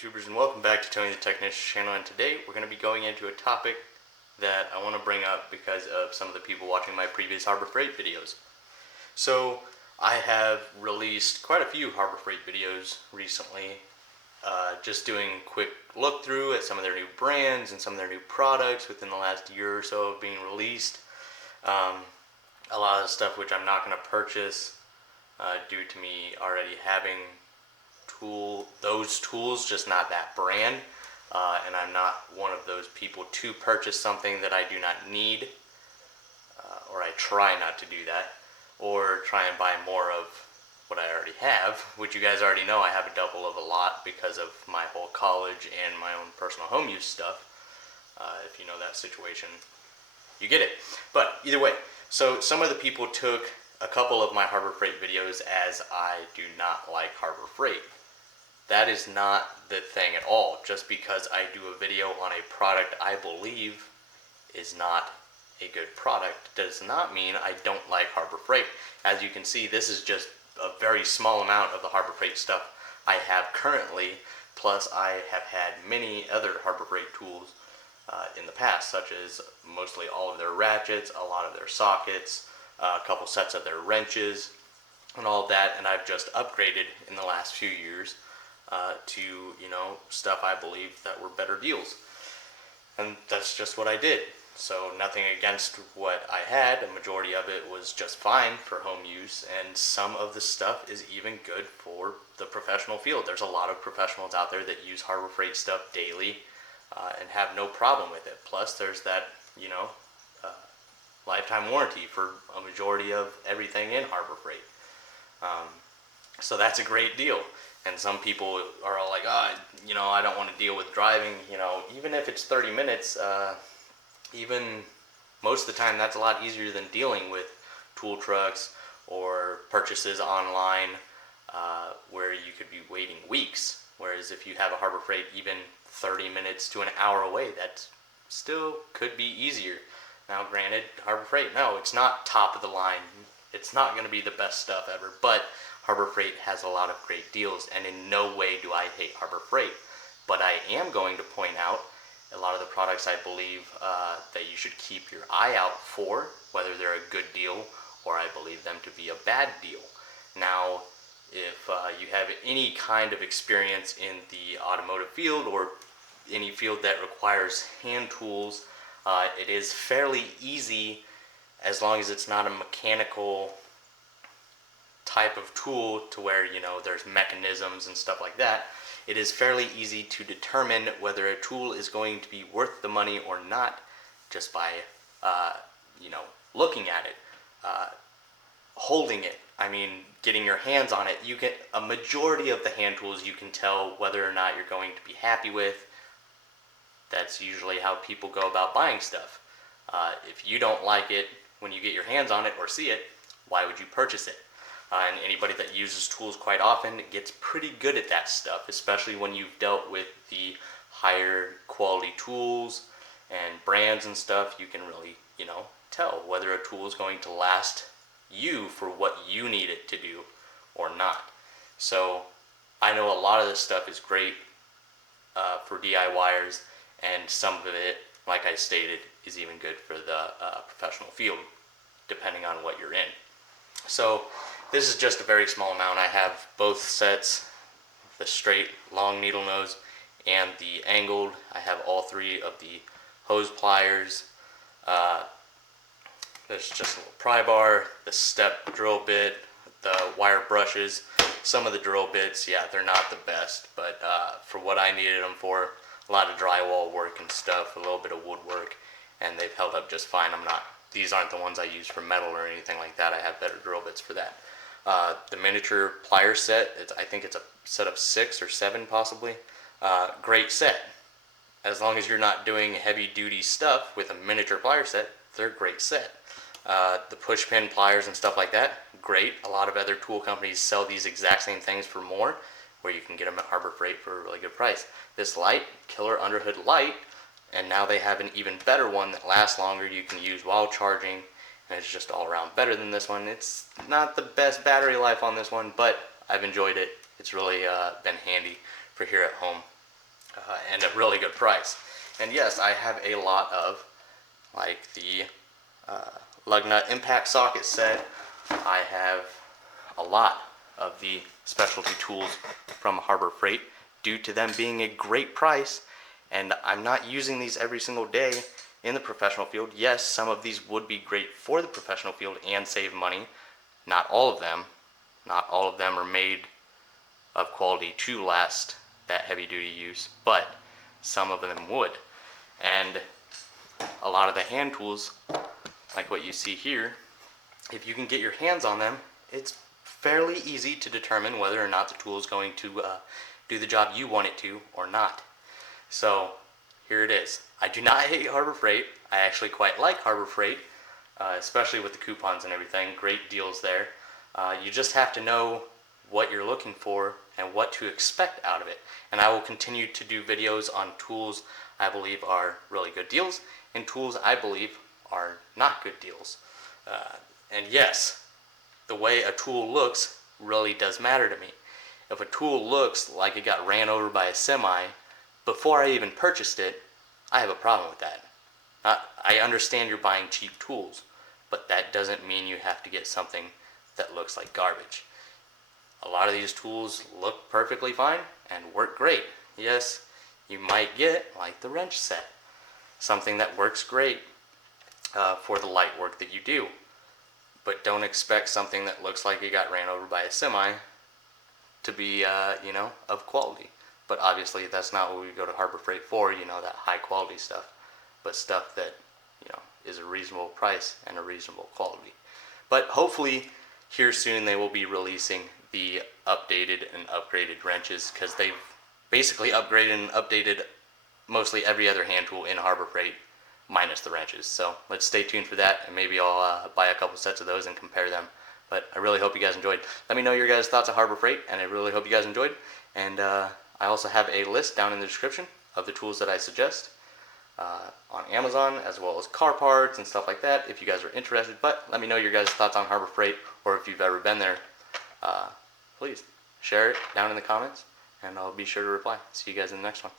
YouTubers, and welcome back to Tony the Technician's channel. And today we're going to be going into a topic that I want to bring up because of some of the people watching my previous Harbor Freight videos. So I have released quite a few Harbor Freight videos recently, just doing quick look through at some of their new brands and some of their new products within the last year or so of being released. A lot of stuff which I'm not going to purchase due to me already having those tools, just not that brand, and I'm not one of those people to purchase something that I do not need, or I try not to do that, or try and buy more of what I already have, which you guys already know I have a double of a lot because of my whole college and my own personal home use stuff. If you know that situation, you get it. But either way, so some of the people took a couple of my Harbor Freight videos as I do not like Harbor Freight. That is not the thing at all. Just because I do a video on a product I believe is not a good product does not mean I don't like Harbor Freight. As you can see, this is just a very small amount of the Harbor Freight stuff I have currently, plus I have had many other Harbor Freight tools in the past, such as mostly all of their ratchets, a lot of their sockets, a couple sets of their wrenches, and all of that, and I've just upgraded in the last few years to, stuff I believe that were better deals. And that's just what I did. So nothing against what I had. A majority of it was just fine for home use, and some of the stuff is even good for the professional field. There's a lot of professionals out there that use Harbor Freight stuff daily and have no problem with it. Plus there's that, lifetime warranty for a majority of everything in Harbor Freight. So that's a great deal. And some people are all like, I don't want to deal with driving, even if it's 30 minutes, even most of the time that's a lot easier than dealing with tool trucks or purchases online, where you could be waiting weeks. Whereas if you have a Harbor Freight even 30 minutes to an hour away, that still could be easier. Now granted, Harbor Freight, no, it's not top of the line. It's not going to be the best stuff ever, but Harbor Freight has a lot of great deals, and in no way do I hate Harbor Freight. But I am going to point out a lot of the products I believe that you should keep your eye out for, whether they're a good deal or I believe them to be a bad deal. Now, if you have any kind of experience in the automotive field or any field that requires hand tools, it is fairly easy, as long as it's not a mechanical type of tool to where there's mechanisms and stuff like that. It is fairly easy to determine whether a tool is going to be worth the money or not just by looking at it, holding it. I mean, getting your hands on it. You get a majority of the hand tools you can tell whether or not you're going to be happy with. That's usually how people go about buying stuff. If you don't like it when you get your hands on it or see it, why would you purchase it? And anybody that uses tools quite often gets pretty good at that stuff, especially when you've dealt with the higher quality tools and brands and stuff. You can really, tell whether a tool is going to last you for what you need it to do or not. So I know a lot of this stuff is great for DIYers, and some of it, like I stated, is even good for the professional field, depending on what you're in. So this is just a very small amount. I have both sets, the straight long needle nose and the angled. I have all three of the hose pliers. There's just a little pry bar, the step drill bit, the wire brushes. Some of the drill bits, yeah, they're not the best, but for what I needed them for, a lot of drywall work and stuff, a little bit of woodwork, and they've held up just fine. These aren't the ones I use for metal or anything like that. I have better drill bits for that. The miniature plier set, I think it's a set of 6 or 7 possibly. Great set. As long as you're not doing heavy duty stuff with a miniature plier set, they're a great set. The push pin pliers and stuff like that, great. A lot of other tool companies sell these exact same things for more, where you can get them at Harbor Freight for a really good price. This light, killer underhood light, and now they have an even better one that lasts longer. You can use while charging, and it's just all around better than this one. It's not the best battery life on this one, but I've enjoyed it. It's really been handy for here at home. and a really good price. And yes, I have a lot of, like the lug nut impact socket set. I have a lot of the specialty tools from Harbor Freight due to them being a great price, and I'm not using these every single day in the professional field. Yes, some of these would be great for the professional field and save money. Not all of them. Not all of them are made of quality to last that heavy duty use, but some of them would. And a lot of the hand tools, like what you see here, if you can get your hands on them, it's fairly easy to determine whether or not the tool is going to do the job you want it to or not. So here it is. I do not hate Harbor Freight. I actually quite like Harbor Freight, especially with the coupons and everything. Great deals there. You just have to know what you're looking for and what to expect out of it. And I will continue to do videos on tools I believe are really good deals and tools I believe are not good deals. And yes, the way a tool looks really does matter to me. If a tool looks like it got ran over by a semi before I even purchased it, I have a problem with that. I understand you're buying cheap tools, but that doesn't mean you have to get something that looks like garbage. A lot of these tools look perfectly fine and work great. Yes, you might get, like the wrench set, something that works great for the light work that you do. But don't expect something that looks like it got ran over by a semi to be, of quality. But obviously that's not what we go to Harbor Freight for, that high quality stuff. But stuff that, is a reasonable price and a reasonable quality. But hopefully here soon they will be releasing the updated and upgraded wrenches, because they've basically upgraded and updated mostly every other hand tool in Harbor Freight minus the wrenches. So let's stay tuned for that, and maybe I'll buy a couple sets of those and compare them. But I really hope you guys enjoyed. Let me know your guys' thoughts on Harbor Freight, and I really hope you guys enjoyed. And I also have a list down in the description of the tools that I suggest on Amazon, as well as car parts and stuff like that, if you guys are interested. But let me know your guys' thoughts on Harbor Freight, or if you've ever been there. Please share it down in the comments, and I'll be sure to reply. See you guys in the next one.